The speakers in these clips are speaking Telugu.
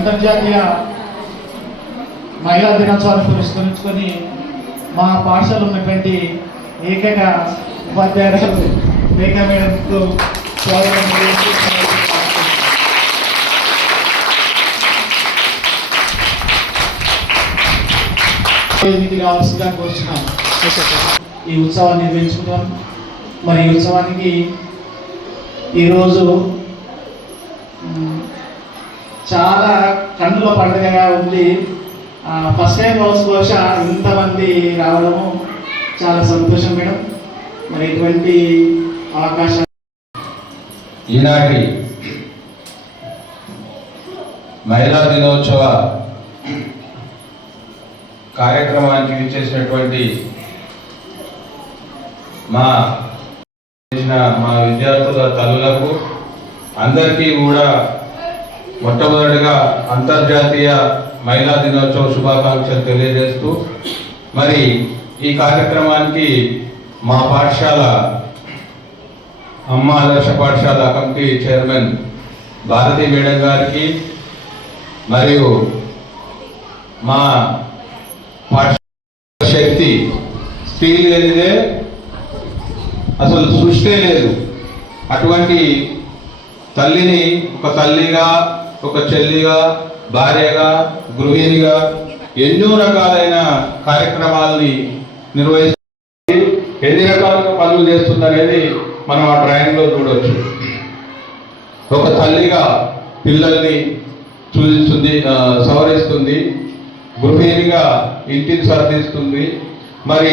అంతర్జాతీయ మహిళా దినోత్సవాన్ని పురస్కరించుకొని మా పాఠశాల ఉన్నటువంటి ఏకైక ఉపాధ్యాయురాలు రేఖ మేడంకు స్వాగతం కావాల్సిందిగా కోరుచున్నాం. ఈ ఉత్సవాన్ని నిర్వహించుకుంటాం. మరి ఈ ఉత్సవానికి ఈరోజు చాలా కన్నుల పండుగగా ఉంది. ఫస్ట్ టైం బహుశా ఇంతమంది రావడము చాలా సంతోషం మేడం. మరి ఇటువంటి అవకాశం ఈనాటి మహిళా దినోత్సవ కార్యక్రమానికి విచ్చేసినటువంటి మా విద్యార్థుల తల్లులకు అందరికీ కూడా మొట్టమొదటిగా అంతర్జాతీయ మహిళా దినోత్సవ శుభాకాంక్షలు తెలియజేస్తూ, మరి ఈ కార్యక్రమానికి మా పాఠశాల అమ్మ ఆదర్శ పాఠశాల కమిటీ చైర్మన్ భారతీ మేడం గారికి మరియు మా పాఠశాల శక్తి స్త్రీ లేనిదే అసలు సృష్టి లేదు. అటువంటి తల్లిని ఒక తల్లిగా, ఒక చెల్లిగా, భార్యగా, గృహిణిగా ఎన్నో రకాలైన కార్యక్రమాలని నిర్వహిస్తుంది. ఎన్ని రకాలుగా పనులు చేస్తుందనేది మనం ఆ డ్రాయింగ్లో చూడవచ్చు. ఒక తల్లిగా పిల్లల్ని చూస్తుంది, సవరిస్తుంది, గృహిణిగా ఇంటిని సర్దిస్తుంది, మరి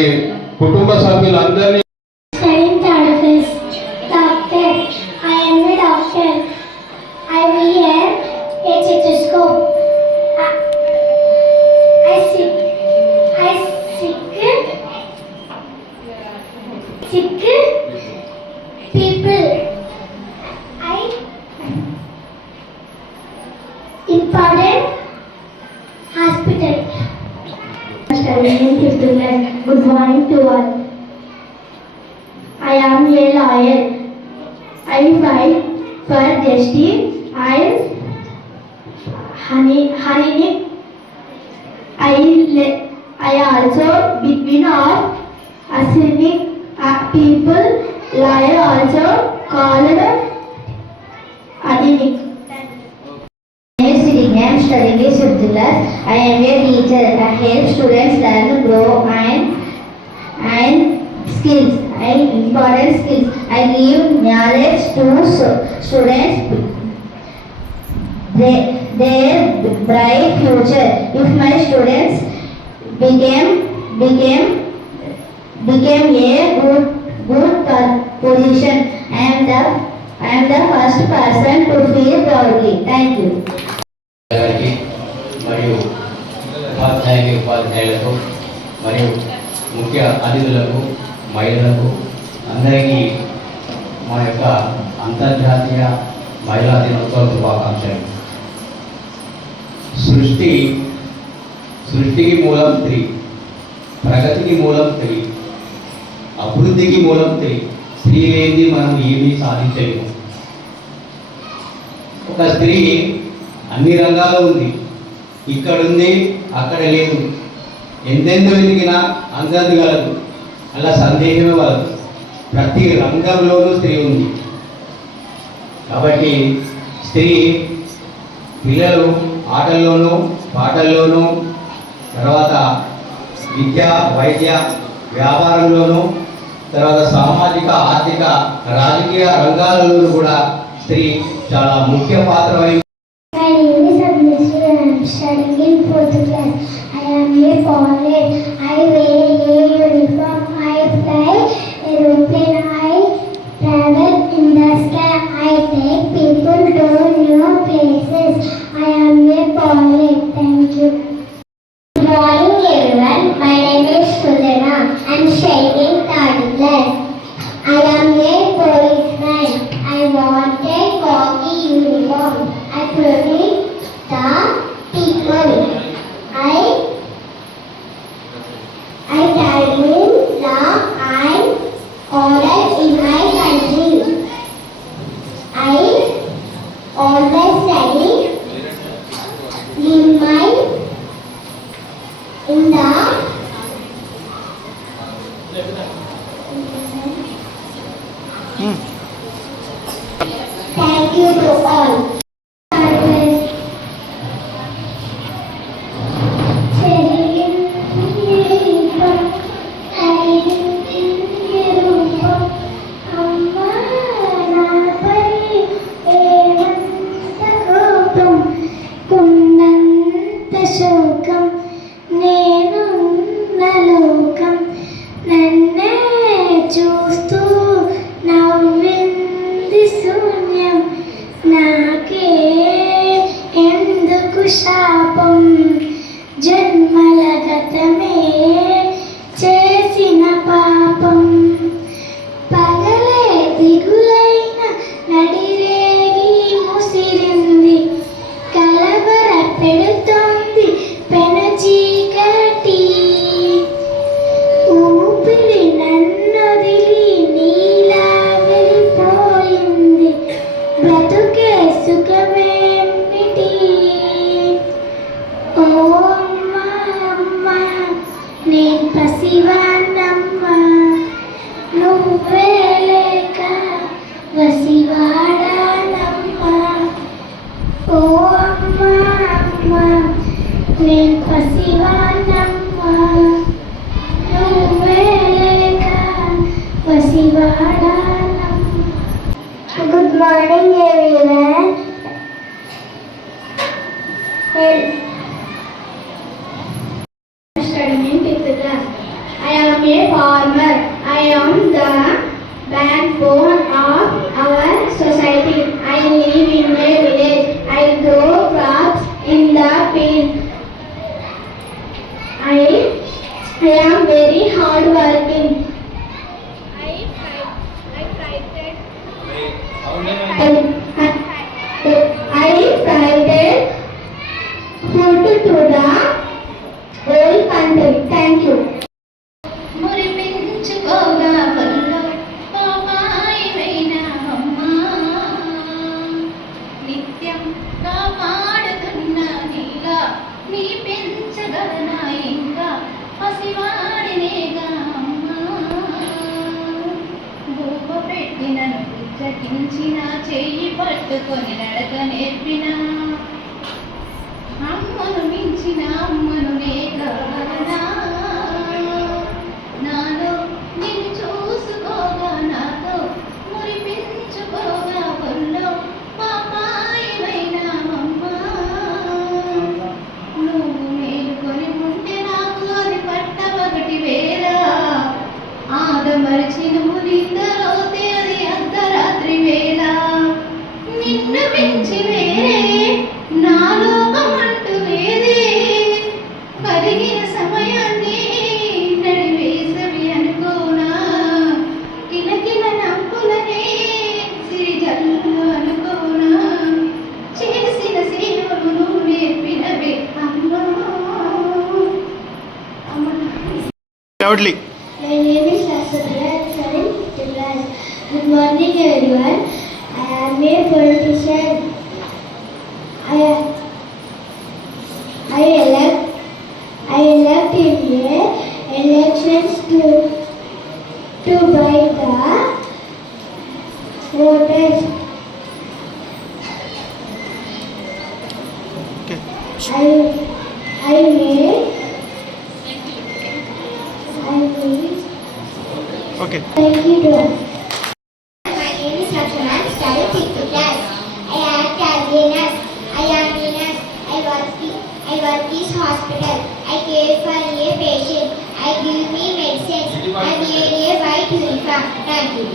కుటుంబ సభ్యులందరినీ Good morning to all. I am a lawyer. I fight for justice. I am Harinik. I also between of Assyric people. Lawyer also called Adinik. I am studying a Subdullah. I am a teacher. I help students learn, grow and skills. Important skills. I give knowledge to students. Their bright future. If my students became a good position, I am the first person to feel proudly. Thank you. మరియు ఉపాధ్యాయులకు మరియు ముఖ్య అతిథులకు, మహిళలకు అందరికీ మా యొక్క అంతర్జాతీయ మహిళా దినోత్సవ శుభాకాంక్షలు. సృష్టికి మూలం స్త్రీ, ప్రగతికి మూలం స్త్రీ, అభివృద్ధికి మూలం స్త్రీ. స్త్రీ లేనిది మనం ఏమీ సాధించలేము. ఒక స్త్రీ అన్ని రంగాల్లో ఉంది, ఇక్కడుంది, అక్కడ లేదు. ఎంతెంత వెతికినా అంతంత గలదు, అలా సందేహమే వలదు. ప్రతి రంగంలోనూ స్త్రీ ఉంది. కాబట్టి స్త్రీ పిల్లలు ఆటల్లోనూ, పాటల్లోనూ, తర్వాత విద్య, వైద్య, వ్యాపారంలోనూ, తర్వాత సామాజిక, ఆర్థిక, రాజకీయ రంగాలలోనూ కూడా స్త్రీ చాలా ముఖ్య పాత్ర వహించింది. My name is Abhishek. I am studying in 4th class. I am a pilot. I wear a uniform. I fly aeroplane. I travel in the sky. I take people to new places. I am a pilot. Thank you. Good morning everyone. My name is Sudhana. I am studying in 3rd class. I am a policeman. I want a khaki uniform. I protect the people. I all. శోకం నేను లోకం నన్నే చూస్తూ నవ్వింది శూన్యం నాకే ఎందుకు శాపం జన్మల గతమే చేసిన పాపం పగలే దిగులైన నడిరేగి ముసిరింది కలవర పెడుతోంది పెనచీకటి ఊపిరి నన్నొదిలి నీలా వెళ్ళిపోయింది బ్రతుకే సుఖమేమిటి ఓ అమ్మా అమ్మా నేను పసివాణమ్మా నువ్వే లేక వసివాడానమ్మా ఓ అమ్మా అమ్మా నేను పసివాణమ్మా నువ్వే లేక వసివాడానమ్మా. Good morning everyone. Studying in 5th class. I am a farmer. I am the backbone of our society. I live in a village. I grow crops in the field. I am very hardworking. I frightened food to the whole country. Thank you. మురిపించుకోగా వల్లో పాపాయివైన అమ్మా నిత్యం కాపాడుతున్న నీలా నీ పెంచగలనా ఇంకా పసివాడినేగా అమ్మా భూమ పెట్టినను పుచ్చకించిన చెయ్యి పట్టుకొని నడక నేర్పిన అమ్మను మించిన అమ్మను నేగలనా నాలో నిన్ను చూసుకోగా నాతో మురిపించుకోగా ఒళ్ళో పాపాయివైన అమ్మా నువ్వు మేలుకొని ఉంటే నాకు అది పట్టవగటి వేళ ఆదమరిచి నువ్వు నిద్రలోతే అది అర్ధరాత్రి వేళ నిన్ను మించి వేరే నా లోకమంటూ లేదే కలిగిన సమయాన్ని నడివేసవి అనుకోనా కిలకిల నవ్వులనే సిరిజల్లు అనుకోనా చేసిన సేవలు నువ్వు నేర్పినవే అమ్మా Loudly. My name is Lasudra. I am studying 5th class. Good morning, everyone. I am a politician. I elect in the elections to buy the voters. Okay. I made Okay. thank you to us. My name is Rachana. I study 5th class. I act as a nurse. I am a nurse. I work in hospital. I care for a patient. I give me medicines. I wear a white uniform. Thank you.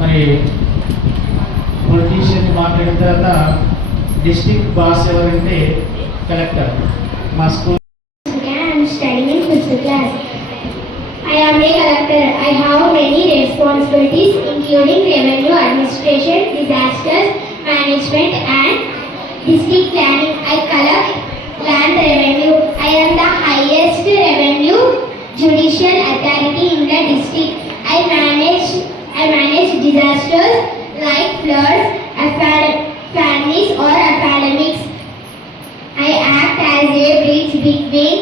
మరి పొలిటీషియన్ మాట్లాడిన తర్వాత డిస్ట్రిక్ట్ బాస్ ఎవరంటే కలెక్టర్. మా school I am studying in 5th class. I am a collector. I have many responsibilities including revenue administration, disasters management and district planning. I collect land revenue. I am the highest revenue judicial authority in the district. I manage disasters like floods, families or epidemics. I act as a bridge between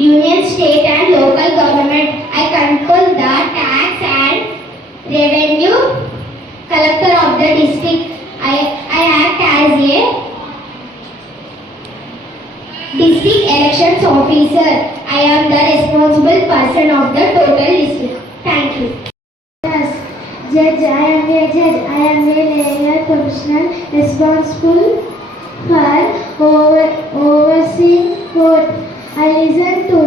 union, state and local government. I control the tax and revenue collector of the district. I act as a district elections officer. I am the responsible person of the total district. Thank you. Judge, I am a judge. I am a legal professional responsible for overseeing court. I listen to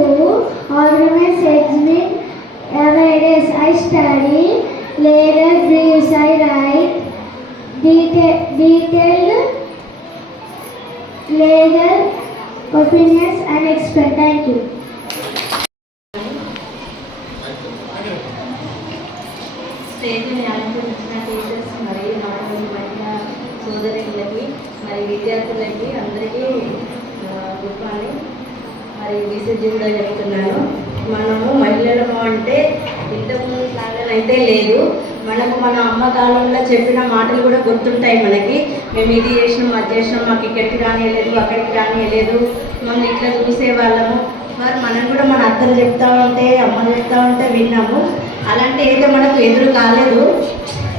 arguments, examine evidence. I study legal briefs. I write detailed legal opinions and expert. Thank you. స్టేజ్ని అలంకరించిన టీచర్స్ మరియు నాలుగు మహిళా సోదరులకి మరి విద్యార్థులకి అందరికీ గుడ్ మార్నింగ్. మరి విసిజీ కూడా చెప్తున్నాను. మనము మహిళలము అంటే ఇంతకుముందు లాగానైతే లేదు. మనకు మన అమ్మ కాలంలో చెప్పిన మాటలు కూడా గుర్తుంటాయి మనకి. మేము ఇది చేసినాం, అది చేసినాం, మాకు ఇక్కడికి రానియలేదు, అక్కడికి రానియలేదు, మనం ఇట్లా చూసేవాళ్ళము. మరి మనం కూడా మన అత్తలు చెప్తా ఉంటే, అమ్మలు చెప్తా ఉంటే విన్నాము. అలాంటి అయితే మనకు ఎదురు కాలేదు.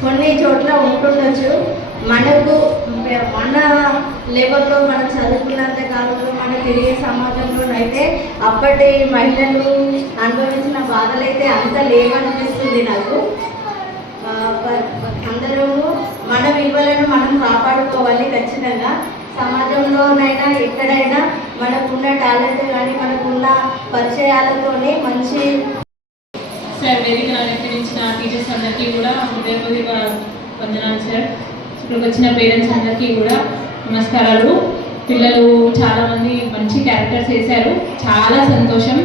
కొన్ని చోట్ల ఉంటుండొచ్చు. మనకు మన లెవెల్లో మనం చదువుకున్నంత కాలంలో మనం తిరిగే సమాజంలోనైతే అప్పటి మహిళలు అనుభవించిన బాధలైతే అంత లేవనిపిస్తుంది నాకు. అందరము మన విలువలను మనం కాపాడుకోవాలి ఖచ్చితంగా. సమాజంలోనైనా ఎక్కడైనా మనకున్న టాలెంట్ కానీ మనకున్న పరిచయాలతోనే మంచి సార్ వేదికను అలంకరించిన టీచర్స్ అందరికీ కూడా హృదయపూర్వక వందనాలు సార్. ఇక్కడికి వచ్చిన పేరెంట్స్ అందరికీ కూడా నమస్కారాలు. పిల్లలు చాలామంది మంచి క్యారెక్టర్స్ వేశారు, చాలా సంతోషం.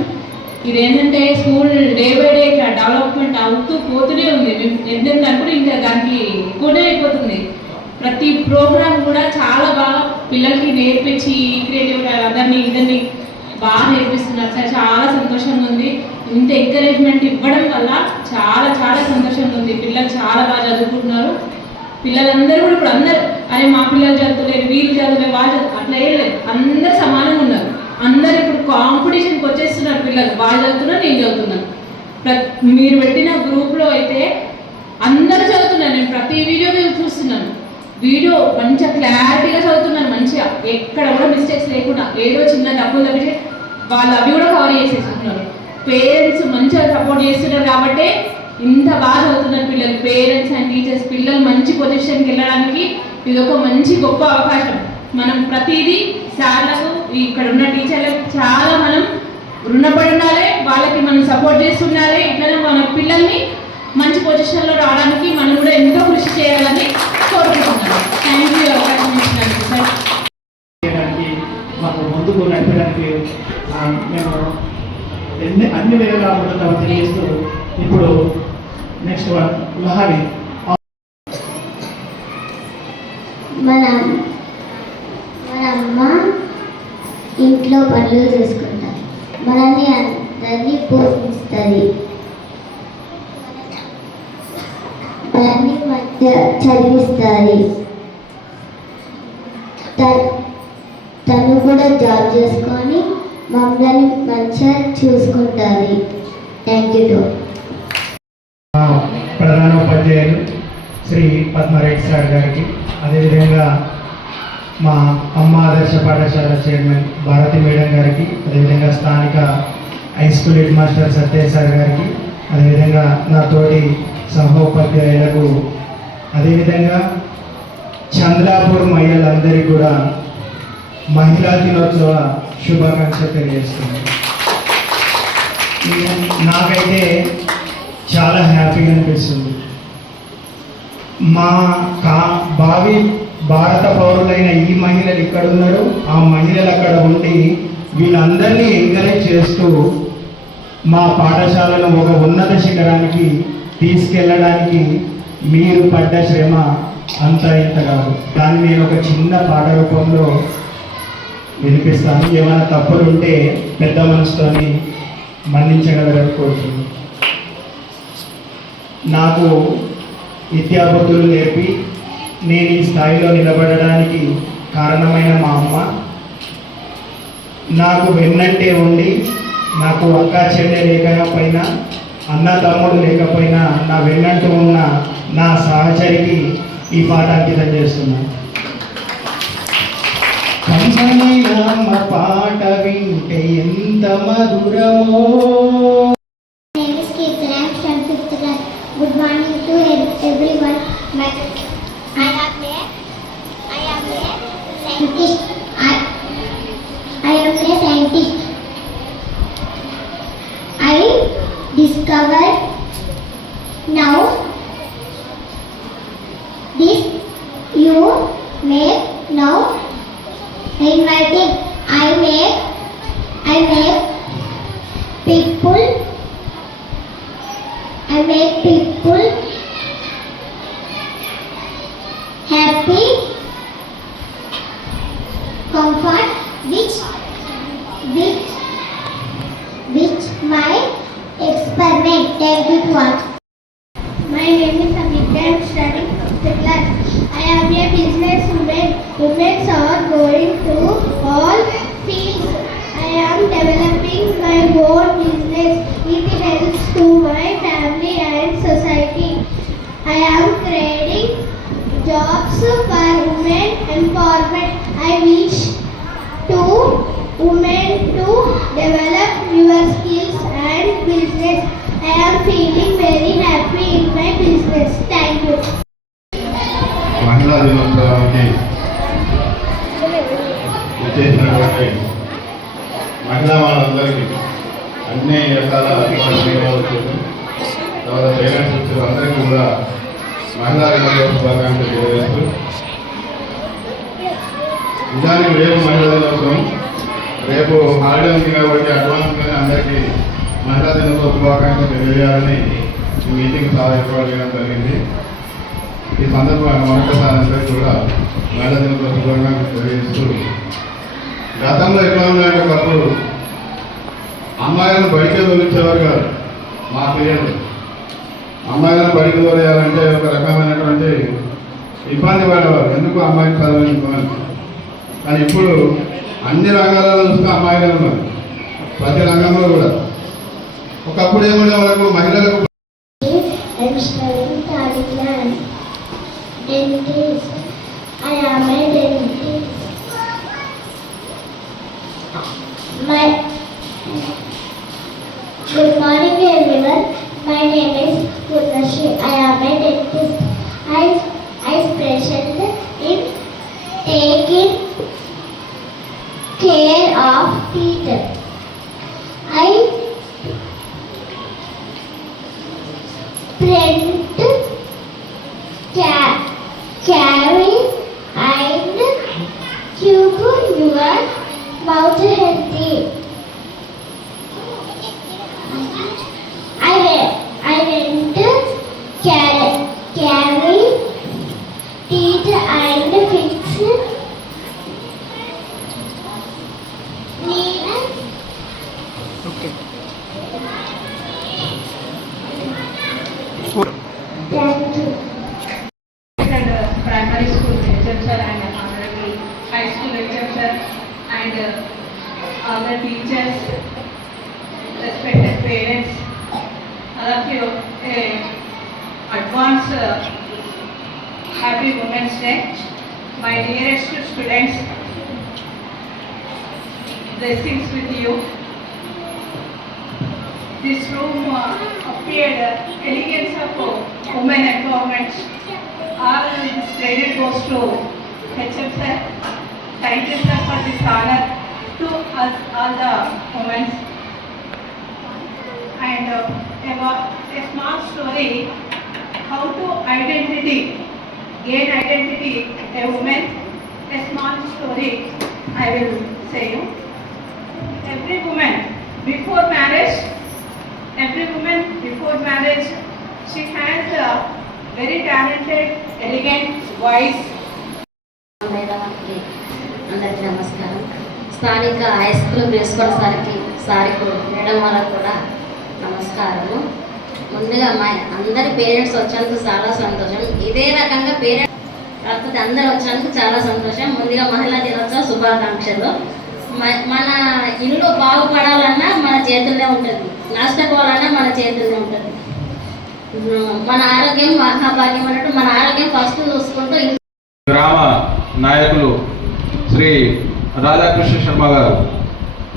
ఇదేంటంటే స్కూల్ డే బై డే ఇట్లా డెవలప్మెంట్ అవుతూ పోతూనే ఉంది. ఎందుకంటే అనుకుంటే ఇంకా దానికి ఎక్కువనే అయిపోతుంది. ప్రతి ప్రోగ్రామ్ కూడా చాలా బాగా పిల్లలకి నేర్పించి క్రియేటివ్గా ఇద్దరిని బాగా నేర్పిస్తున్నారు సార్. చాలా సంతోషంగా ఉంది. ఇంత ఎంకరేజ్మెంట్ ఇవ్వడం వల్ల చాలా చాలా సంతోషంగా ఉంది. పిల్లలు చాలా బాగా చదువుకుంటున్నారు. పిల్లలందరూ కూడా ఇప్పుడు అందరు అరే మా పిల్లలు చదువుతలేరు, వీళ్ళు చదువులేరు, వాళ్ళు అట్లా ఏం లేదు. అందరు సమానంగా ఉన్నారు. అందరు ఇప్పుడు కాంపిటీషన్కి వచ్చేస్తున్నారు. పిల్లలు వాళ్ళు చదువుతున్నారు, నేను చదువుతున్నాను. మీరు పెట్టిన గ్రూప్లో అయితే అందరూ చదువుతున్నారు. నేను ప్రతి వీడియో చూస్తున్నాను. వీడియో మంచిగా క్లారిటీగా చదువుతున్నాను. మంచిగా ఎక్కడ కూడా మిస్టేక్స్ లేకుండా, ఏదో చిన్న తప్పులు తప్పితే వాళ్ళు అవి కూడా కవర్ చేసేస్తున్నారు. పేరెంట్స్ మంచిగా సపోర్ట్ చేస్తున్నారు కాబట్టి ఇంత బాగా చదువుతున్నారు పిల్లలు. పేరెంట్స్ అండ్ టీచర్స్ పిల్లలు మంచి పొజిషన్కి వెళ్ళడానికి ఇది ఒక మంచి గొప్ప అవకాశం. మనం ప్రతిదీ సార్లకు ఇక్కడ ఉన్న టీచర్లకు చాలా మనం రుణపడి ఉండాలి. వాళ్ళకి మనం సపోర్ట్ చేస్తుండాలి. ఇట్లనే మన పిల్లల్ని మంచి పొజిషన్లో రావడానికి మనం కూడా ఎంతో కృషి చేయాలని కోరుకుంటున్నాను. థ్యాంక్ యూ అవకాశం ఇచ్చినందుకు సార్. మాకు ముందుకు నడపడానికి మేము అన్ని వేళలా ఉండడం తెలియజేస్తూ ఇప్పుడు నెక్స్ట్ వన్ లహరి. మన అమ్మ ఇంట్లో పనులు చేసుకుంటారు, మనల్ని అందరినీ పోషిస్తుంది, దాన్ని మంచిగా చదివిస్తుంది. తను కూడా జాబ్ చేసుకొని మమ్మల్ని మంచిగా చూసుకుంటుంది. Thank you. ప్రధానోపాధ్యాయులు శ్రీ పద్మారెడ్డి సార్ గారికి, అదేవిధంగా మా అమ్మ ఆదర్శ పాఠశాల చైర్మన్ భారతి మేడం గారికి, అదేవిధంగా స్థానిక high school head master Satyayya sir గారికి, అదేవిధంగా నా తోటి సహోపాధ్యాయులకు, అదేవిధంగా చంద్రాపూర్ మహిళలందరికీ కూడా మహిళా దినోత్సవ శుభాకాంక్షలు తెలియజేస్తున్నాను. నాకైతే చాలా హ్యాపీగా అనిపిస్తుంది. మా భావి భారత పౌరులైన ఈ మహిళలు ఇక్కడ ఉన్నారు, ఆ మహిళలు అక్కడ ఉండి వీళ్ళందరినీ ఎంకరేజ్ చేస్తూ మా పాఠశాలను ఒక ఉన్నత శిఖరానికి తీసుకెళ్ళడానికి మీరు పడ్డ శ్రమ అంత ఇంత కాదు. దాన్ని నేను ఒక చిన్న పాట రూపంలో వినిపిస్తాను. ఏమైనా తప్పులు ఉంటే పెద్ద మనసుతోని మన్నించగలరని కోరుతున్నాను. నాకు విద్యాబుద్ధులు నేర్పి నేను ఈ స్థాయిలో నిలబడడానికి కారణమైన మా అమ్మ, నాకు వెన్నంటే ఉండి, నాకు అక్క చెల్లె లేకపోయినా, అన్న తమ్ముడు లేకపోయినా నా వెన్నంటూ ఉన్న నా సహచరికి ఈ పాట అంకితం చేస్తున్నాను. కమ్మని అమ్మ పాట వింటే ఎంత మధురమో. My name is Kirtan. I am from 5th class. Good morning to everyone. I am a scientist. I am a scientist. I discovered now this you make now inviting. I make people happy, comfort, which my experiment. Thank you to all. My name is Amita. I am studying 5th class. I am a businesswoman. Women are going to all fields. I am developing my own business. It helps to my family and society. I am creating jobs for women empowerment. I wish to women to develop your skills and business. I am feeling very happy in my business. Thank you. మహిళా దినోత్సవానికి చేసినటువంటి మహిళా వాళ్ళందరికీ అన్ని రకాల ధన్యవాదాలు. తర్వాత పేరెంట్స్ వచ్చారు అందరికీ కూడా మహిళా దినోత్సవ శుభాకాంక్షలు తెలియజేస్తూ, నిజానికి రేపు మహిళా దినోత్సవం, రేపు హాలిడే ఉంది కాబట్టి అడ్వాన్స్గానే అందరికీ మహిళా దినోత్సవ శుభాకాంక్షలు తెలియజేయాలని ఈ మీటింగ్ చాలా ఏర్పాటు చేయడం జరిగింది. ఈ సందర్భంగా మరొకసారి అందరికీ కూడా మహిళా దినోత్సవ శుభాకాంక్షలు తెలియజేస్తూ, గతంలో ఎట్లా ఉన్నాయంటే ఒకప్పుడు అమ్మాయిలను బయటకు తోలించేవారు కాదు. మా పిల్లలు అమ్మాయిలను బయటకు తోలేయాలంటే ఒక రకమైనటువంటి ఇబ్బంది పడేవారు, ఎందుకు అమ్మాయిని చదవని. కానీ ఇప్పుడు అన్ని రంగాలలో చూస్తే అమ్మాయిలే ఉన్నారు, ప్రతి రంగంలో కూడా. ఒకప్పుడు ఏముండే వరకు మహిళలకు I am a dentist. Good morning everyone. My name is Purnashri. I am a dentist. I specialize in taking care of teeth. I print, carry and keep your mouth healthy. I went carry teeth and fix needle. Okay. Thank you. And primary school lecturer and honorary high school lecturer and other teachers, respected parents, all of you, advance happy Women's Day. My dearest students, blessings with you. This room appeared elegance of women empowerment. All this credit goes to HM sir. Thank you sir for this honor to us all the women. And a small story, how to gain identity a woman. A small story I will say you. Every woman before marriage, she has a very talented, elegant voice. మేడానికి అందరికీ నమస్కారం. స్థానిక హై స్కూల్ ప్రిన్సిపల్ సార్కి మేడం వాళ్ళకు కూడా నమస్కారము. ముందుగా మా అందరి పేరెంట్స్ వచ్చినందుకు చాలా సంతోషం. ఇదే రకంగా పేరెంట్స్ కాకపోతే అందరూ వచ్చినందుకు చాలా సంతోషం. ముందుగా మహిళా దినోత్సవ శుభాకాంక్షలు. మన ఇల్లు బాగుపడాలన్నా మన చేతుల్లో ఉంటుంది, నష్టపోవాలన్నా మన చేతుల్లో ఉంటుంది. మన ఆరోగ్యం మహాభాగ్యం అన్నట్టు మన ఆరోగ్యం ఫస్ట్ చూసుకుంటూ గ్రామ నాయకులు శ్రీ రాధాకృష్ణ శర్మ గారు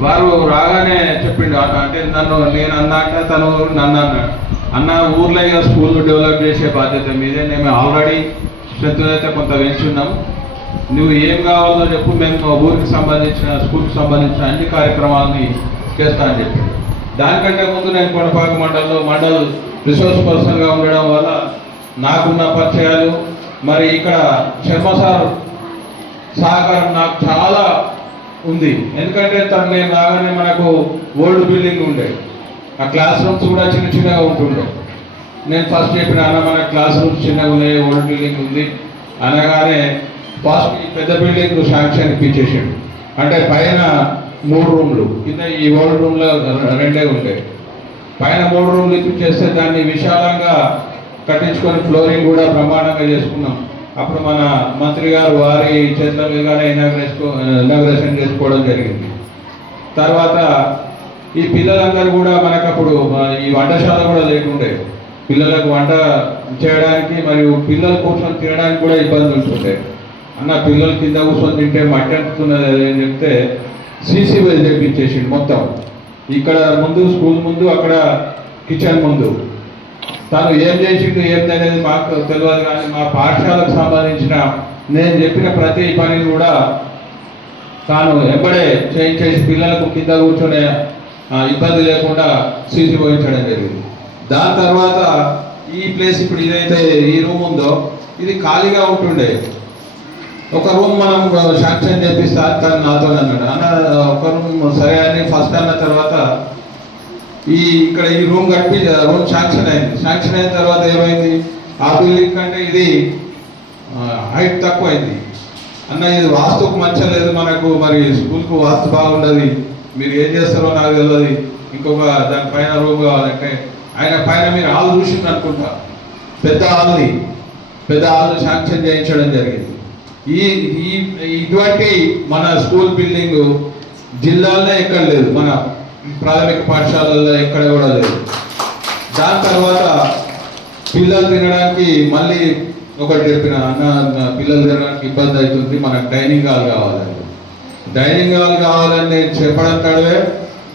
వారు రాగానే చెప్పిండు, అంటే నేను అన్నాక తను నన్ను అన్నాడు, అన్న ఊర్లో స్కూల్ డెవలప్ చేసే బాధ్యత మీదే, మేము ఆల్రెడీ స్ట్రెంత్ అయితే కొంత పెంచున్నాం, నువ్వు ఏం కావాలో చెప్పు, మేము ఊరికి సంబంధించిన స్కూల్కి సంబంధించిన అన్ని కార్యక్రమాలని చేస్తా అని చెప్పి. దానికంటే ముందు నేను కొనపాక మండల్ రిసోర్స్ పర్సన్గా ఉండడం వల్ల నాకున్న పరిచయాలు, మరి ఇక్కడ శర్మ సార్ సహకారం నాకు చాలా ఉంది. ఎందుకంటే తను నేను రాగానే మనకు ఓల్డ్ బిల్డింగ్ ఉండే, ఆ క్లాస్ రూమ్స్ కూడా చిన్న చిన్నగా ఉంటుండే. నేను ఫస్ట్ చెప్పిన అన్న మన క్లాస్ రూమ్స్ చిన్నగా ఉన్నాయి, ఓల్డ్ బిల్డింగ్ ఉంది అనగానే ఫస్ట్ ఈ పెద్ద బిల్డింగ్ శాంక్షన్ ఇప్పించేసాడు. అంటే పైన 3 రూమ్లు, కింద ఈ ఓల్డ్ రూమ్లో 2 ఉంటాయి. పైన 3 రూమ్లు ఇప్పించేస్తే దాన్ని విశాలంగా కట్టించుకొని ఫ్లోరింగ్ కూడా బ్రహ్మాండంగా చేసుకున్నాం. అప్పుడు మన మంత్రి గారు వారి చేతుల మీదుగానే ఇనాగ్రేషన్ చేసుకోవడం జరిగింది. తర్వాత ఈ పిల్లలందరూ కూడా మనకు అప్పుడు ఈ వంటశాల కూడా లేకుండే, పిల్లలకు వంట చేయడానికి మరియు పిల్లలు కూర్చొని తినడానికి కూడా ఇబ్బంది ఉంటుండే. అన్న పిల్లలు కింద కూర్చొని తింటే మట్టి అంటున్నది అని చెప్తే సీసీ వైజ్ తెప్పించేసిండు మొత్తం. ఇక్కడ ముందు స్కూల్ ముందు, అక్కడ కిచెన్ ముందు. తను ఏం చేసిండు ఏంటనేది మాకు తెలియదు, కానీ మా పాఠశాలకు సంబంధించిన నేను చెప్పిన ప్రతి పనిని కూడా తాను ఎంబడే చేయించేసి పిల్లలకు కింద కూర్చొనే ఇబ్బంది లేకుండా సీసీ పోయించడం జరిగింది. దాని తర్వాత ఈ ప్లేస్ ఇప్పుడు ఇదైతే ఈ రూమ్ ఉందో ఇది ఖాళీగా ఉంటుండే. ఒక రూమ్ మనం శాంక్షన్ చేపిస్తా తను నాతో అన్నాడు, అన్న ఒక రూమ్ సరే అని ఫస్ట్ అన్న తర్వాత ఇక్కడ ఈ రూమ్ రూమ్ శాంక్షన్ అయింది. శాంక్షన్ అయిన తర్వాత ఏమైంది, ఆ బిల్డింగ్ కంటే ఇది హైట్ తక్కువ అయింది. అన్న ఇది వాస్తుకు మంచిగా లేదు మనకు, మరి స్కూల్కు వాస్తు బాగుండదు, మీరు ఏం చేస్తారో నాకు తెలియదు, ఇంకొక దానిపైన రూమ్ కావాలంటే ఆయన పైన మీరు హాల్ చూసింది అనుకుంటా, పెద్ద హాల్ శాంక్షన్ చేయించడం జరిగింది. ఇటువంటి మన స్కూల్ బిల్డింగ్ జిల్లాలో ఎక్కడ లేదు, మన ప్రాథమిక పాఠశాలల్లో ఎక్కడ కూడా లేదు. దాని తర్వాత పిల్లలు తినడానికి మళ్ళీ ఒకటి చెప్పిన, అన్న పిల్లలు తినడానికి ఇబ్బంది అవుతుంది, మనకు డైనింగ్ హాల్ కావాలండి. డైనింగ్ హాల్ కావాలని నేను చెప్పడం తడవే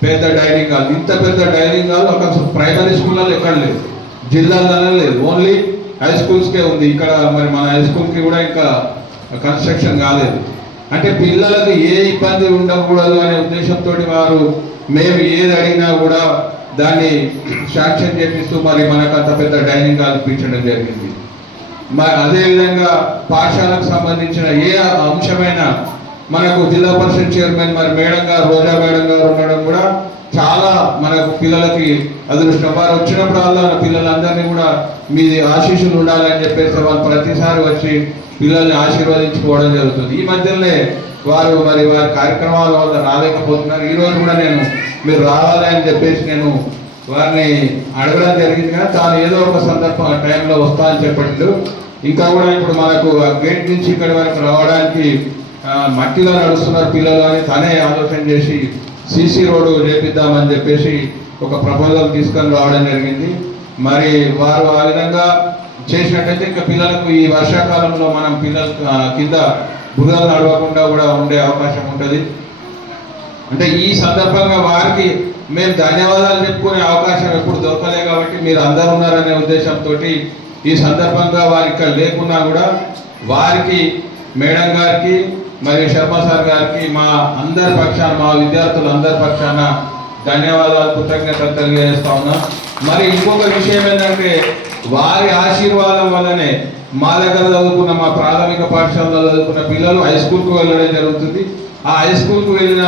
పెద్ద డైనింగ్ హాల్, ఇంత పెద్ద డైనింగ్ హాల్ ఒక ప్రైమరీ స్కూళ్ళలో ఎక్కడ లేదు, జిల్లాలోనే లేదు, ఓన్లీ హై స్కూల్స్కే ఉంది. ఇక్కడ మరి మన హై స్కూల్కి కూడా ఇంకా కన్స్ట్రక్షన్ కాలేదు. అంటే పిల్లలకు ఏ ఇబ్బంది ఉండకూడదు అనే ఉద్దేశంతో వారు మేము ఏది అడిగినా కూడా దాన్ని శాంక్షన్ చేపిస్తూ మరి మనకు అంత పెద్ద డైనింగ్ హాల్ ఇప్పించడం జరిగింది. మరి అదేవిధంగా పాఠశాలకు సంబంధించిన ఏ అంశమైనా మనకు జిల్లా పరిషత్ చైర్మన్ మరి మేడం గారు, రోజా మేడం గారు ఉండడం కూడా చాలా మనకు పిల్లలకి అదృష్టం. వారు వచ్చినప్పుడల్లా పిల్లలందరినీ కూడా మీది ఆశీస్సులు ఉండాలని చెప్పేసి వాళ్ళు ప్రతిసారి వచ్చి పిల్లల్ని ఆశీర్వదించుకోవడం జరుగుతుంది. ఈ మధ్యలోనే వారు మరి వారి కార్యక్రమాల వల్ల రాలేకపోతున్నారు. ఈరోజు కూడా నేను మీరు రావాలి అని చెప్పేసి నేను వారిని అడగడం జరిగింది, కానీ తాను ఏదో ఒక సందర్భం టైంలో వస్తా అని చెప్పట్లేదు. ఇంకా కూడా ఇప్పుడు మనకు ఆ గేట్ నుంచి ఇక్కడ వరకు రావడానికి మట్టిలో నడుస్తున్నారు పిల్లలు అని తనే ఆలోచన చేసి సీసీ రోడ్డు చేపిద్దామని చెప్పేసి ఒక ప్రపోజల్ తీసుకొని రావడం జరిగింది. మరి వారు ఆ విధంగా చేసినట్టయితే ఇంకా పిల్లలకు ఈ వర్షాకాలంలో మనం పిల్లలు కింద బురదలు నడవకుండా కూడా ఉండే అవకాశం ఉంటుంది. అంటే ఈ సందర్భంగా వారికి మేము ధన్యవాదాలు చెప్పుకునే అవకాశం ఎప్పుడు దొరకలే, కాబట్టి మీరు అందరు ఉన్నారనే ఉద్దేశంతో ఈ సందర్భంగా వారి ఇక్కడ లేకున్నా కూడా వారికి, మేడం గారికి మరియు శర్మ సార్ గారికి మా అందరి పక్షాన, మా విద్యార్థులు అందరి పక్షాన ధన్యవాదాలు, కృతజ్ఞతలు తెలియజేస్తా ఉన్నాం. మరి ఇంకొక విషయం ఏంటంటే వారి ఆశీర్వాదం వల్లనే మా దగ్గర చదువుకున్న, మా ప్రాథమిక పాఠశాలలో చదువుకున్న పిల్లలు హై స్కూల్కు వెళ్ళడం జరుగుతుంది. ఆ హై స్కూల్కు వెళ్ళిన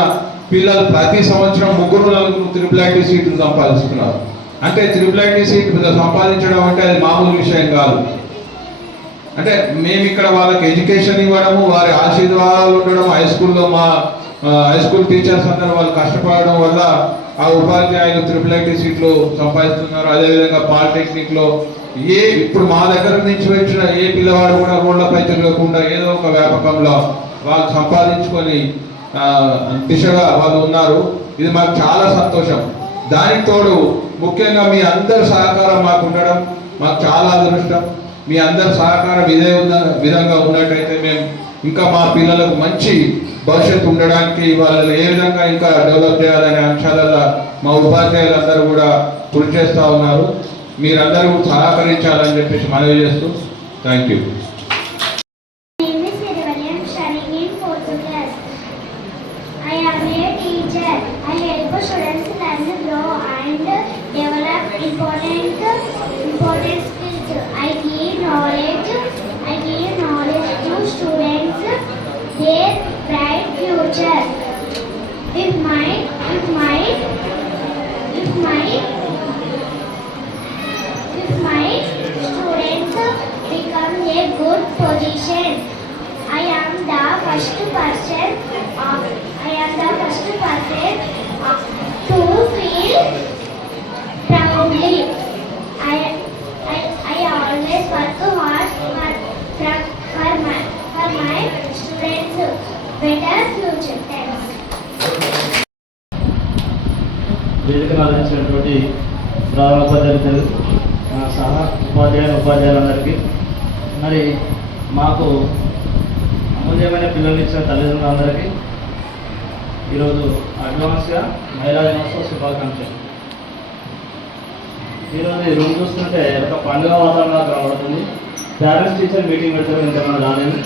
పిల్లలు ప్రతి సంవత్సరం 3-4 ట్రిపుల్ సీట్లు సంపాదిస్తున్నారు. అంటే ట్రిపుల్ సీట్ సంపాదించడం అంటే అది మామూలు విషయం కాదు. అంటే మేము ఇక్కడ వాళ్ళకి ఎడ్యుకేషన్ ఇవ్వడము, వారి ఆశీర్వాదాలు ఉండడం, హై స్కూల్లో మా హై స్కూల్ టీచర్స్ అందరూ వాళ్ళు కష్టపడడం వల్ల ఆ ఉపాధ్యాయులు ట్రిపుల్ సీట్లు సంపాదిస్తున్నారు. అదేవిధంగా పాలిటెక్నిక్లో ఇప్పుడు మా దగ్గర నుంచి వచ్చిన ఏ పిల్లవాడు కూడా రోడ్లపై తిరగకుండా ఏదో ఒక వ్యాపకంలో వాళ్ళు సంపాదించుకొని దిశగా వాళ్ళు ఉన్నారు. ఇది మాకు చాలా సంతోషం. దానికి తోడు ముఖ్యంగా మీ అందరి సహకారం మాకు ఉండడం, మాకు చాలా అదృష్టం. మీ అందరి సహకారం ఇదే విధంగా ఉన్నట్టయితే మేము ఇంకా మా పిల్లలకు మంచి భవిష్యత్తు ఉండడానికి వాళ్ళని ఏ విధంగా ఇంకా డెవలప్ చేయాలనే అంశాలలో మా ఉపాధ్యాయులందరూ కూడా కృషి చేస్తూ ఉన్నారు. మీరందరూ సహకరించాలని చెప్పేసి మనవి చేస్తూ thank you. My name is Sirivali. I am studying in 4th class. I am a teacher. I help students learn, grow and develop important skills. I give knowledge to students, their bright future. If my students become a good position, I am the first person to feel proudly. I always work hard for my students' better future. Thanks. వేదికను ఆదరించినటువంటి ప్రారంభోపాధ్యాయులు సహా ఉపాధ్యాయులందరికీ, మరి మాకు అమూల్యమైన పిల్లలు ఇచ్చిన తల్లిదండ్రులందరికీ ఈరోజు అడ్వాన్స్గా మహిళా దినోత్సవ శుభాకాంక్షలు. ఈరోజు ఈ రూమ్ చూస్తుంటే ఒక పండుగ వాతావరణంగా కనబడుతుంది. పేరెంట్స్ టీచర్ మీటింగ్ పెడతారు, ఇంతమంది రాలేదు.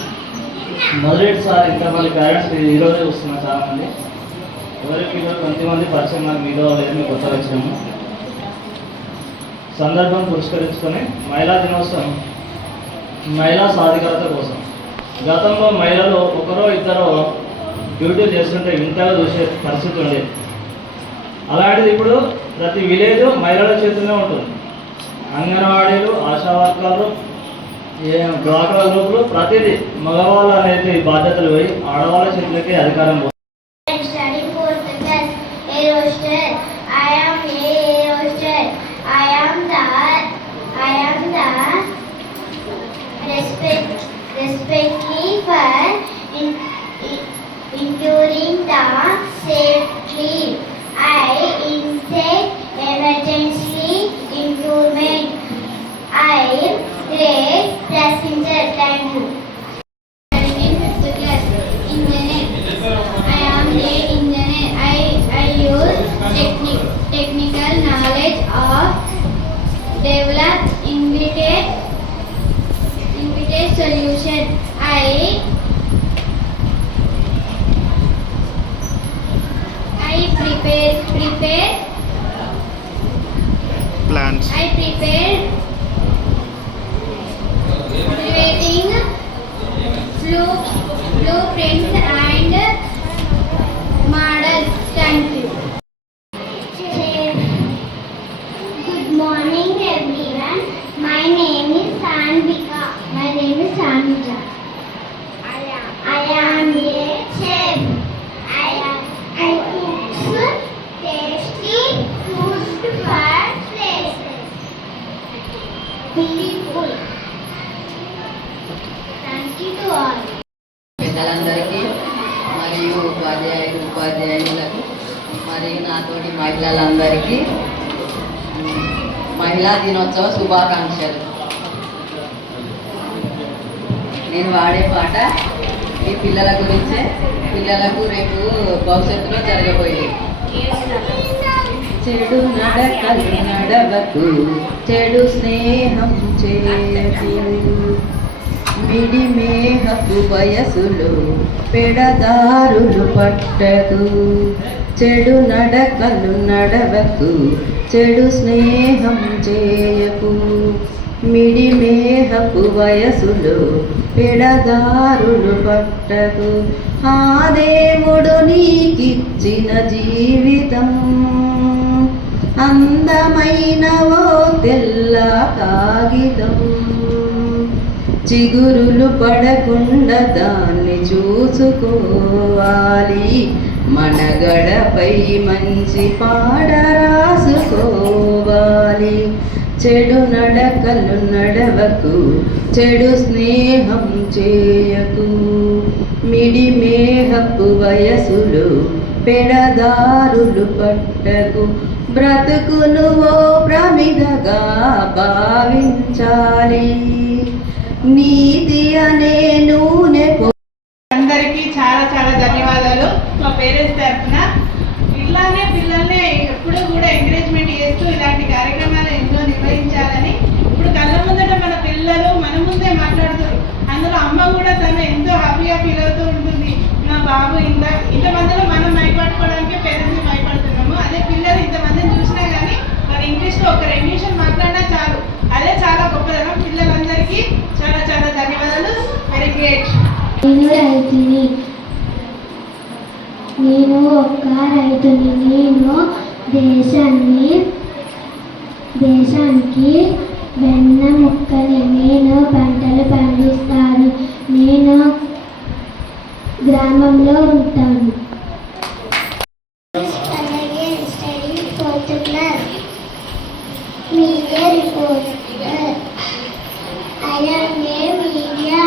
మొదటిసారి ఇంతమంది పేరెంట్స్ ఈరోజే వస్తున్నారు చాలామంది. ఎవరికి కొంతమంది పరిచయం నాకు మీలో లేదు, మీకు కొత్తగా వచ్చినాము. సందర్భం పురస్కరించుకొని మహిళా దినోత్సవం మహిళా సాధికారత కోసం. గతంలో మహిళలు ఒకరో ఇద్దరో డ్యూటీ చేస్తుంటే వింతగా చూసే పరిస్థితి ఉండేది. అలాంటిది ఇప్పుడు ప్రతి విలేజ్ మహిళల చేతుల్లో ఉంటుంది. అంగన్వాడీలు, ఆశా వర్కర్లు, డ్వాక్రా గ్రూపులు, ప్రతిదీ మగవాళ్ళు అనేది బాధ్యతలు పోయి ఆడవాళ్ళ చేతులకి అధికారం పోతుంది. I am studying 4th class. Air hostess. I am a air hostess. I am the respectfully for ensuring the safety. I insect emergency improvement. I grade passenger. Thank you. Studying in 5th class. Engineer. I am a engineer. I use technical knowledge of develop immediate solution. I prepare plans. I prepare creating blueprints and models. Thank you. Good morning everyone. My name is Sanvika. My name is Sanvika. I am a chef. I cook tasty food for places. Beautiful. Thank you to all. పెద్దలందరికీ మరియు ఉపాధ్యాయులకు మరియు నాతోటి మహిళలందరికీ మహిళా దినోత్సవ శుభాకాంక్షలు. నేను వాడే పాట ఈ పిల్లల గురించే, పిల్లలకు రేపు భవిష్యత్తులో జరగబోయేది. చెడు నడకలు నడవకు, చెడు స్నేహం చేయకు, మిడిమేహపు వయసులో పెడదారులు పట్టకు. చెడు నడకలు నడవకు, చెడు స్నేహం చేయకు, మిడిమేహపు వయసులో పెడదారులు పట్టకు. ఆ దేవుడు నీకిచ్చిన జీవితం అందమైన ఓ తెల్ల కాగితం. చిగురులు పడకుండా దాన్ని చూసుకోవాలి, మనగడపై మంచి పాడ రాసుకోవాలి. చెడు నడకలు నడవకు, చెడు స్నేహం చేయకు, మిడిమేహపు వయసులో పెడదారులు పట్టకు. బ్రతుకును ఓ ప్రమిదగా భావించాలి. నీతి అనే నూనె అందరికీ చాలా చాలా ధన్యవాదాలు. మా పేరెంట్స్ తరఫున ఇట్లానే పిల్లల్ని ఎప్పుడూ కూడా ఎంకరేజ్మెంట్ చేస్తూ ఇలాంటి కార్యక్రమాలు ఎన్నో నిర్వహించాలని. ఇప్పుడు కళ్ళ ముందట మన పిల్లలు మన ముందే మాట్లాడుతారు. అందులో అమ్మ కూడా తను ఎంతో హ్యాపీగా ఫీల్ అవుతూ ఉంటుంది. మా బాబు ఇంతమందిలో మనం మైపట్టుకోవడానికే పేరెంట్స్ భయపడుతున్నాము. అదే పిల్లలు ఇంతమందిని చూసినా కానీ వాళ్ళు ఇంగ్లీష్లో ఒక 2 నిమిషాలు మాట్లాడినా చాలు. అదే చాలా గొప్పదనం. పిల్లలందరికీ చాలా చాలా ధన్యవాదాలు. Very great. నేను ఒక రైతుని. నేను దేశానికి వెన్న ముక్కని. నేను పంటలు పండిస్తాను. నేను గ్రామంలో ఉంటాను. Media reporter. I am a media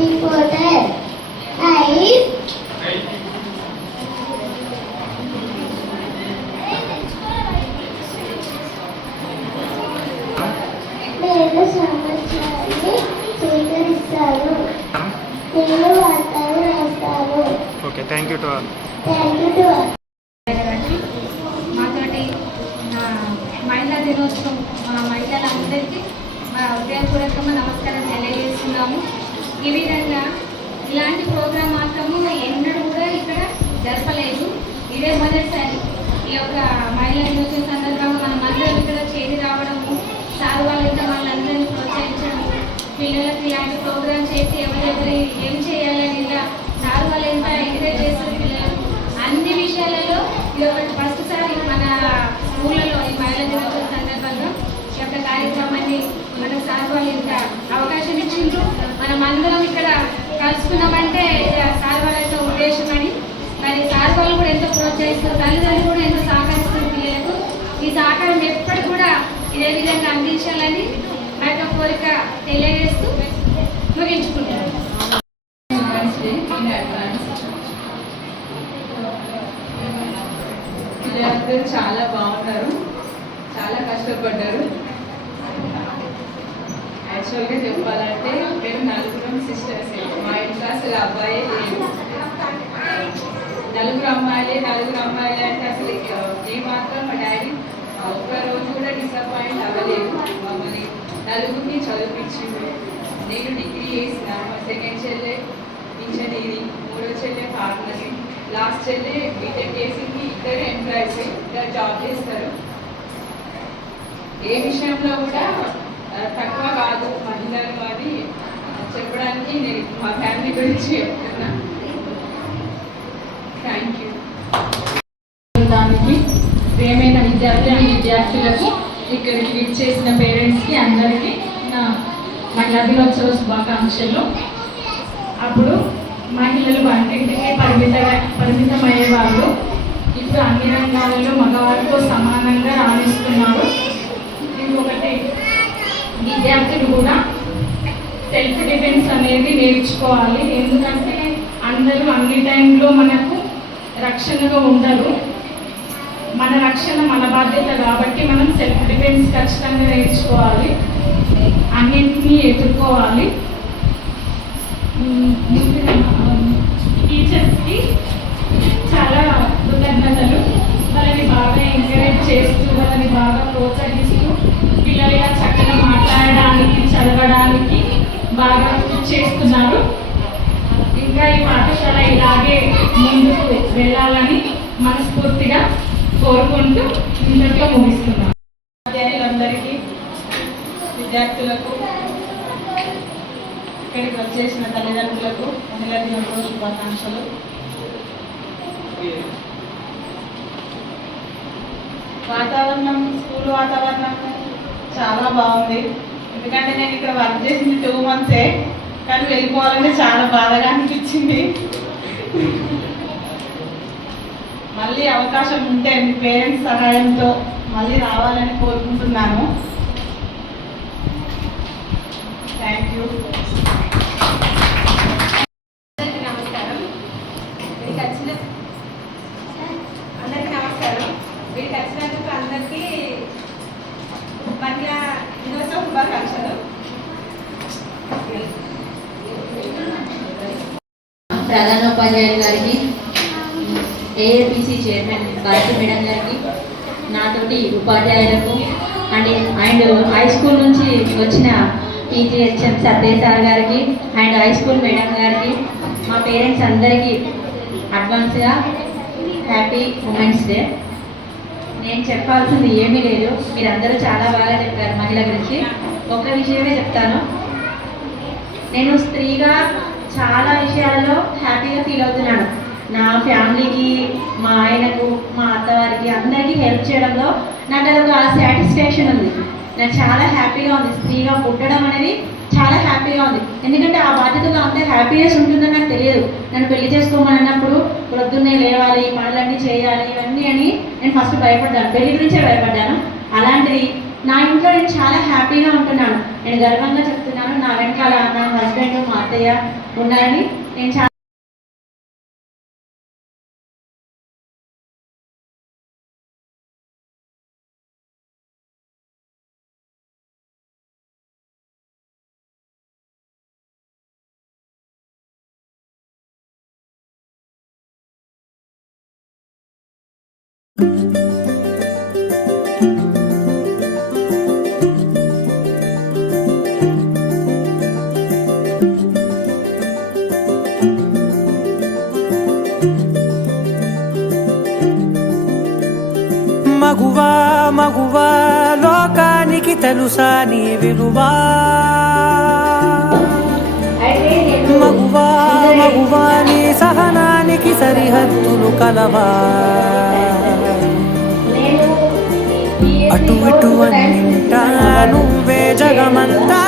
reporter. నేను సమాచారాన్ని స్వీకరిస్తాను. నేను వార్తలు రాస్తాను. Okay, thank you to all. మాతోటి మహిళా దినోత్సవం మా మహిళలందరికీ మా హృదయపూర్వకంగా నమస్కారం తెలియజేస్తున్నాము. ఈ విధంగా ఇలాంటి ప్రోగ్రాం మాత్రము ఎన్నడూ కూడా ఇక్కడ జరపలేదు. ఇదే మొదటిసారి ఈ యొక్క మహిళా దినోత్సవం సందర్భంగా మనం అందరం ఇక్కడ చేరి రావడము, సార్ వాళ్ళంతా వాళ్ళందరినీ ప్రోత్సహించడము, పిల్లలకు ఇలాంటి ప్రోగ్రాం చేసి ఎవరెవరు ఏం చేయాలని ఇలా సార్ వాళ్ళంతా ఎంకరేజ్ చేస్తారు. పిల్లలకు అన్ని విషయాలలో ఇది ఒకటి ఫస్ట్ సారి మన స్కూళ్ళలో ఈ మహిళా దినోత్సవం సందర్భంగా ఈ యొక్క కార్యక్రమాన్ని మన సార్ వాళ్ళు ఇంత అవకాశం ఇచ్చిండ్రు. మనం అందరం ఇక్కడ కలుసుకున్నామంటే సార్ వాళ్ళ యొక్క ఉద్దేశం అని. మరి సార్ వాళ్ళు కూడా ఎంతో ప్రోత్సహిస్తారు, తల్లిదండ్రులు కూడా ఎంతో సహకరిస్తారు పిల్లలకు. ఈ సహకారం ఎప్పటి కూడా ఇదే విధంగా అందించాలని నా యొక్క కోరిక తెలియజేస్తూ ముగించుకుంటాను. పిల్లలందరూ చాలా బాగున్నారు, చాలా కష్టపడ్డారు. యాక్చువల్గా చెప్పాలంటే మేము 4 సిస్టర్స్. మా ఇంట్లో అసలు అబ్బాయే లేదు. 4 అమ్మాయిలే అంటే అసలు ఏమాత్రం మా డాడీ ఒక్కరోజు కూడా డిసప్పాయింట్ అవ్వలేదు. మమ్మల్ని 4ని చదివించిండు. నేను డిగ్రీ చేసిన, మా సెకండ్ చెల్లె ఇంజనీరింగ్, 3వ చెల్లె ఫార్మసీ, లాస్ట్ చెల్లె బీటెక్ చేసింది. ఇద్దరు ఎంప్లాయీస్, ఇద్దరు జాబ్ చేస్తారు. ఏ విషయంలో కూడా తక్కువ కాదు మహిళలు అని చెప్పడానికి నేను మా ఫ్యామిలీ గురించి చెప్తున్నా. Thank you. దానికి ప్రియమైన విద్యార్థులకు ఇక్కడికి విచ్చేసిన పేరెంట్స్కి అందరికీ నా మహిళా దినోత్సవ శుభాకాంక్షలు. అప్పుడు మహిళలు వంటింటికి పరిమితమయ్యేవాళ్ళు. ఇప్పుడు అన్ని రంగాలలో మగవారితో సమానంగా రాణిస్తున్నారు. ఇంకొకటి, విద్యార్థులు కూడా సెల్ఫ్ డిఫెన్స్ అనేది నేర్చుకోవాలి. ఎందుకంటే అందరూ అన్ని టైంలో మనకు రక్షణగా ఉండరు. మన రక్షణ మన బాధ్యత కాబట్టి మనం సెల్ఫ్ డిఫెన్స్ ఖచ్చితంగా నేర్చుకోవాలి, అన్నింటినీ ఎదుర్కోవాలి. టీచర్స్కి చాలా కృతజ్ఞతలు. వాళ్ళని బాగా ఎంకరేజ్ చేస్తూ, వాళ్ళని బాగా ప్రోత్సహిస్తూ, పిల్లలుగా చక్కగా మాట్లాడడానికి, చదవడానికి బాగా చేస్తున్నారు. ఇంకా ఈ పాఠశాల ఇలాగే ముందుకు వెళ్ళాలని మనస్ఫూర్తిగా కోరుకుంటూ ఇంతట్లో ముగిస్తున్నాను. విద్యార్థులందరికీ, విద్యార్థులకు, ఇక్కడికి వచ్చేసిన తల్లిదండ్రులకు మహిళా దినోత్సవ శుభాకాంక్షలు. వాతావరణం, స్కూల్ వాతావరణం చాలా బాగుంది. ఎందుకంటే నేను ఇక్కడ వర్క్ చేసింది 2 మంత్సే, కానీ వెళ్ళిపోవాలంటే చాలా బాధగా అనిపించింది. మళ్ళీ అవకాశం ఉంటే మీ పేరెంట్స్ సహాయంతో మళ్ళీ రావాలని కోరుకుంటున్నాను. Thank you. నమస్కారం. అందరికీ నమస్కారం. వీరికి వచ్చినందుకు అందరికీ ఉపాధ్యాయులు గారికి, ఏఏపిసి చైర్మన్ భారతి మేడం గారికి, నాతోటి ఉపాధ్యాయులకు అండ్ హై స్కూల్ నుంచి వచ్చిన టీజీహెచ్ఎం సత్య సార్ గారికి అండ్ హై స్కూల్ మేడం గారికి, మా పేరెంట్స్ అందరికీ అడ్వాన్స్గా హ్యాపీ ఉమెన్స్ డే. నేను చెప్పాల్సింది ఏమీ లేదు, మీరందరూ చాలా బాగా చెప్పారు మహిళ గురించి. ఒక విషయమే చెప్తాను, నేను స్త్రీగా చాలా విషయాల్లో హ్యాపీగా ఫీల్ అవుతున్నాను. నా ఫ్యామిలీకి, మా ఆయనకు, మా అత్తవారికి అందరికీ హెల్ప్ చేయడంలో నాకు అదొక సాటిస్ఫాక్షన్ ఉంది. నాకు చాలా హ్యాపీగా ఉంది. స్త్రీగా పుట్టడం అనేది చాలా హ్యాపీగా ఉంది. ఎందుకంటే ఆ బాధ్యతలో అంత హ్యాపీనెస్ ఉంటుందని నాకు తెలియదు. నన్ను పెళ్లి చేసుకోమని అన్నప్పుడు ప్రొద్దున్నే లేవాలి, పనులన్నీ చేయాలి, ఇవన్నీ అని నేను ఫస్ట్ భయపడ్డాను. పెళ్లి గురించే భయపడ్డాను. అలాంటిది నా ఇంట్లో నేను చాలా హ్యాపీగా ఉంటున్నాను. నేను గర్వంగా చెప్తున్నాను, నా వెనకాల నా హస్బెండ్, మా అత్తయ్య ఉన్నారని నేను చాలా మగువా మగువా లోకానికి తెలుసా నీ విలువా, మగువా మగువా నీ సహనానికి సరిహద్దులు కలవా, అటు ఇటు అన్నింటా నువ్వే జగమంతా,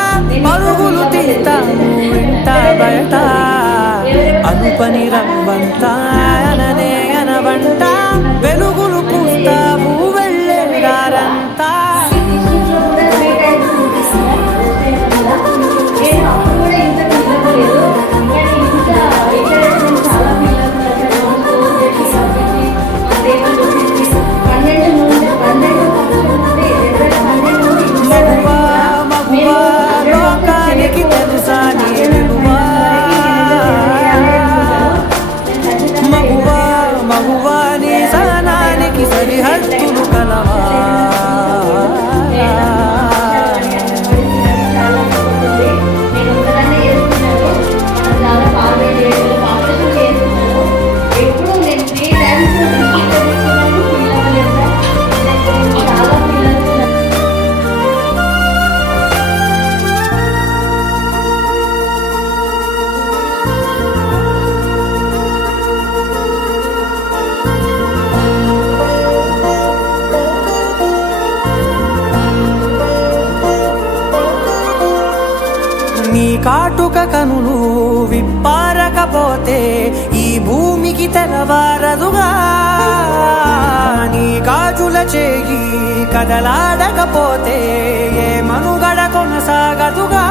పరుగులు తీస్తావు ఇంట బయట, అనుపని రవ్వంతా అననే అనవంట, వెలుగులు పూస్తావు వెళ్ళే దారంతా. మగువా మగువా లోకానికి తెలుసా నీ విలువా, మగువా మగువా నీ సహనానికి సరిహద్దులు కలవా. నీ కాటుక కనులు విప్పారకపోతే ఈ భూమికి తెరవారదుగా, నీ గాజుల చేయి కదలాడకపోతే ఏ మనుగడ కొనసాగదుగా.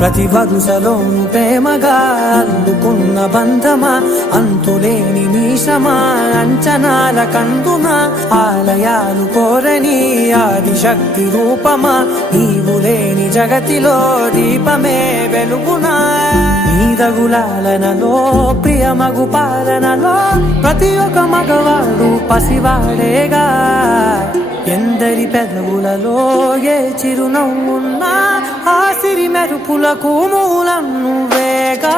ప్రతి వరుసలోను ప్రేమగా అందుకున్న బంధమా, అంతులేని మీసమా, అంచనాల కందున ఆలయాలు కోరని ఆదిశక్తి రూపమా, నీవు లేని జగతిలో దీపమే వెలుగునా. నీదగులాలనలో ప్రియమగు పాలనలో ప్రతి ఒక్క మగవాడు పసివాడేగా, ఎందరి పెదవులలో ఏ చిరునవ్వున్నా ఆ సిరి మెరుపులకు మూలం నువ్వేగా.